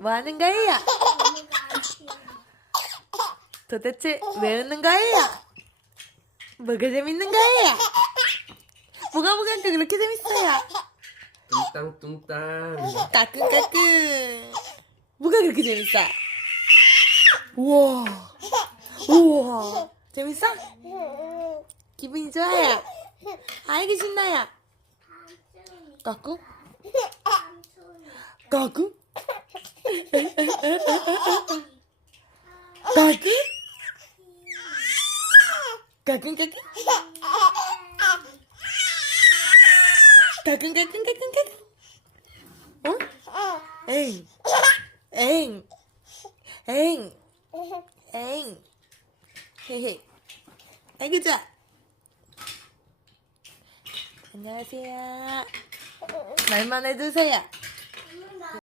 뭐 하는 거예요? 도대체 왜 웃는 거예요? 뭐가 재밌는 거예요? 뭐가 그렇게 재밌어요? 뚱땅뚱땅. 까꿍까꿍. 뭐가 그렇게 재밌어? 우와. 우와. 재밌어? 기분이 좋아요? 아이고 신나요? 까꿍? 까꿍? 까꿍? 까꿍까꿍? 까꿍까꿍까꿍까꿍? 어? 엥. 엥. 엥. 엥. 헤헤. 아이고 좋아. 안녕하세요. 말만 해주세요.